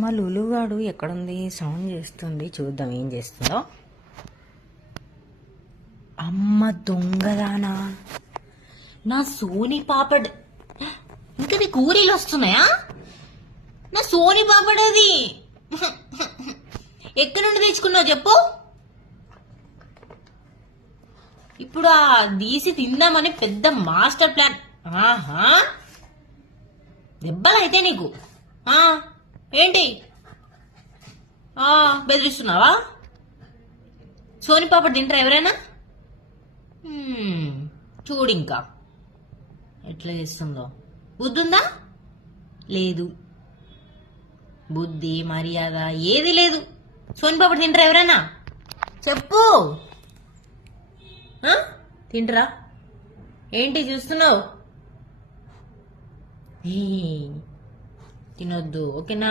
మా లులుగాడు ఎక్కడుంది? సౌండ్ చేస్తుంది, చూద్దాం ఏం చేస్తుందో. అమ్మ దొంగదానా, నా సోనీ పాపడ్. ఇంకా నీ కూరీలు వస్తున్నాయా? నా సోనీ పాపడ్ అది ఎక్కడి నుండి తెచ్చుకున్నావు చెప్పు. ఇప్పుడు ఆ తీసి తిందామని పెద్ద మాస్టర్ ప్లాన్. ఆహా, దెబ్బలైతే నీకు ఏంటి బెదిరిస్తున్నావా? సోనీ పాపడ్ తింటారా ఎవరైనా? చూడు ఇంకా ఎట్లా చేస్తుందో. బుద్ధుందా? లేదు. బుద్ధి మర్యాద ఏది లేదు. సోనీ పాపడ్ తింటారా ఎవరైనా? చెప్పు. తింటరా? ఏంటి చూస్తున్నావు? తినొద్దు, ఓకేనా?